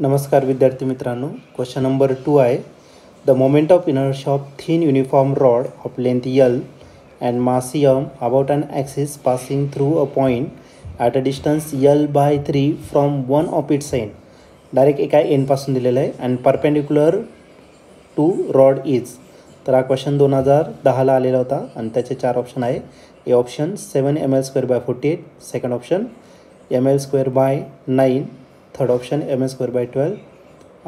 नमस्कार विद्यार्थी मित्रांनो, क्वेश्चन नंबर 2 आहे. The moment of inertia of thin uniform rod of length L and mass m about an axis passing through a point at a distance L/3 from one of its end. Direct एका end पासून दिलेलं आहे आणि perpendicular to rod is. तर हा question 2010ला आलेला होता आणि त्याचे 4 ऑप्शन आहे. A option 7 ml²/48, second option ml²/9, third option ml²/12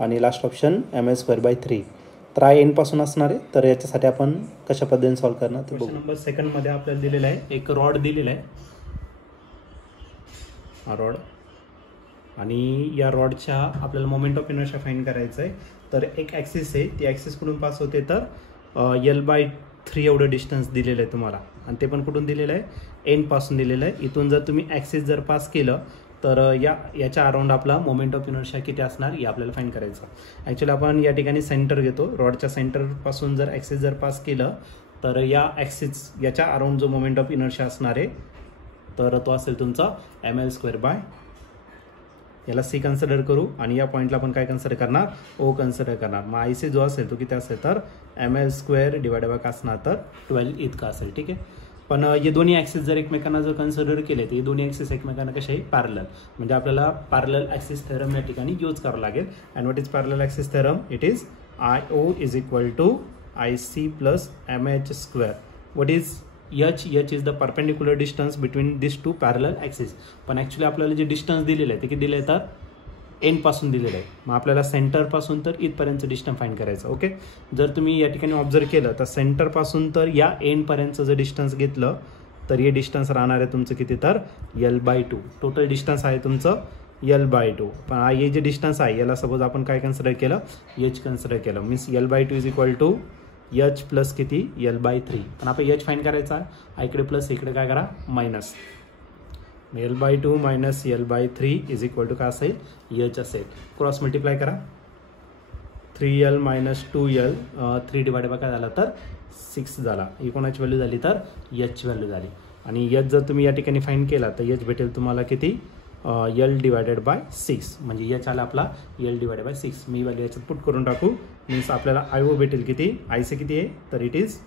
आणि लास्ट ऑप्शन ml²/3. तर हा एंडपासून असणार आहे. तर याच्यासाठी आपण कशा पद्धतीने सॉल्व्ह करणार ते क्वेश्चन नंबर सेकंडमध्ये आपल्याला दिलेला आहे, एक रॉड दिलेला आहे, हा रॉड, आणि या रॉडच्या आपल्याला मोमेंट ऑफ इनर्शिया फाइंड करायचं आहे. तर एक ॲक्सिस आहे, ती ॲक्सिस कुठून पास होते तर L/3 एवढं डिस्टन्स दिलेलं आहे तुम्हाला, आणि ते पण कुठून दिलेलं आहे, एंडपासून दिलेलं आहे. इथून जर तुम्ही ॲक्सिस जर पास केलं तर याच्या अराउंड आपला मोमेंट ऑफ इनर्शिया किती असणार हे आपल्याला फाइंड करायचं. ॲक्च्युली आपण या ठिकाणी सेंटर घेतो, रॉडच्या सेंटरपासून जर ॲक्सिस जर पास केलं तर या ॲक्सिस याच्या अराउंड जो मोमेंट ऑफ इनर्शिया असणार आहे तर तो असेल तुमचा ml². याला सी कन्सिडर करू आणि या पॉईंटला आपण काय कन्सिडर करणार, ओ कन्सिडर करणार. मग आयसी जो असेल तो किती असेल तर ml² डिवायडेड बाय काय असणार तर 12 इतका असेल. ठीक आहे. पण हे दोन्ही ॲक्सिस जर एकमेकांना जर कन्सिडर केले तर हे दोन्ही ॲक्सिस एकमेकांना कसे आहे, पॅरलल. म्हणजे आपल्याला पॅरलल ॲक्सिस थेरम या ठिकाणी यूज करावं लागेल. And what is parallel axis theorem? It is IO = IC + MH². What is H is the perpendicular distance between this two parallel axis. पण ॲक्च्युली आपल्याला जे डिस्टन्स दिलेलं आहे ते किती दिलं आहे तर एंडपासून दिलेलं आहे. मग आपल्याला सेंटरपासून तर इथपर्यंतचं डिस्टन्स फाइंड करायचं. ओके. जर तुम्ही या ठिकाणी ऑब्झर्व केलं तर सेंटरपासून तर या एंडपर्यंतचं जर डिस्टन्स घेतलं तर हे डिस्टन्स राहणार आहे तुमचं किती तर L/2. टोटल डिस्टन्स आहे तुमचं L/2. पण हे जे डिस्टन्स आहे याला सपोज आपण काय कन्सिडर केलं, H कन्सिडर केलं. मीन्स L/2 = H प्लस किती L/3. पण आपण H फाइंड करायचा आहे, इकडे प्लस इकडे काय करा मायनस. L/2 - L/3 = काय असेल, H असेल. क्रॉस मल्टिप्लाय करा, 3L - 2L 3 डिवाइड बाय काय झाला तर 6 झाला. ही कोणाची व्हॅल्यू झाली तर H व्हॅल्यू झाली. आणि H जर तुम्ही या ठिकाणी फाइंड केला तर H भेटेल तुम्हाला किती, L/6. म्हणजे H आला आपला L/6. मी व्हॅल्यू याच्यात पुट करून टाकू. मीन्स आपल्याला IO भेटेल किती, IC किती आहे तर it is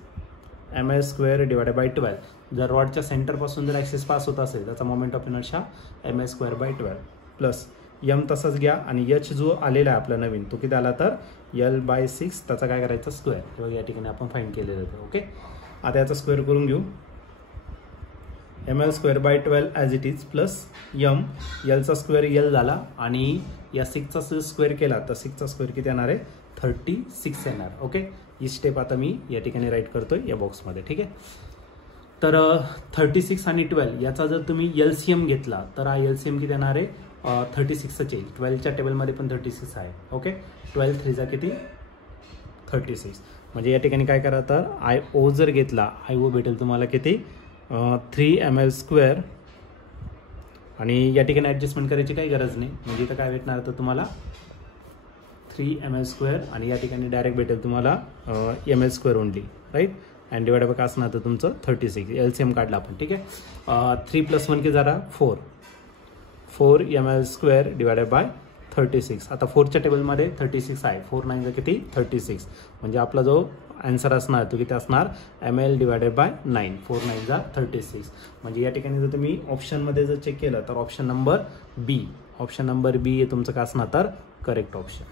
ml² divided by 12. जर रॉडच्या सेंटरपासून जर ॲक्सिस पास होत असेल त्याचा moment of inertia ml²/12 plus m तसाच घ्या आणि H जो आलेला आहे आपला नवीन तो किती आला तर L/6. त्याचा काय करायचा स्क्वेअर, किंवा या ठिकाणी आपण फाइंड केलेलं आहे. ओके. आता याचा स्क्वेअर करून घेऊ. ml²/12 as it is plus m, Lचा स्क्वेअर L झाला आणि या 6चा स्क्वेअर केला तर 6चा स्क्वेअर किती येणार आहे 36 येणार. ओके. ही स्टेप आता मी या ठिकाणी राईट करतोय या बॉक्समध्ये. ठीक आहे. तर 36 आणि 12 याचा जर तुम्ही LCM घेतला तर हा LCM किती येणार आहे 36च येईल. 12च्या टेबलमध्ये पण 36 आहे. ओके. 12 3 किती 36. म्हणजे या ठिकाणी काय करा तर IO जर घेतला, IO भेटेल तुम्हाला किती 3 ml². आणि या ठिकाणी ॲडजस्टमेंट करायची काही गरज नाही. म्हणजे इथं काय भेटणार तर तुम्हाला 3 ml² आणि या ठिकाणी डायरेक्ट भेटेल तुम्हाला ml² only, right. And divide by काय असणार तर तुमचं 36. LCM काढला आपण. ठीक आहे. 3 + 1 किती झाला 4 ml² डिवायडेड बाय 36. आता 4च्या टेबलमध्ये 36 आहे. 4 9 किती 36. म्हणजे आपला जो आन्सर असणार तो किती असणार ml डिवायडेड बाय 9. 4 9 36. म्हणजे या ठिकाणी जर तुम्ही ऑप्शनमध्ये जर चेक केलं तर ऑप्शन नंबर बी हे तुमचं काय असणार तर करेक्ट ऑप्शन.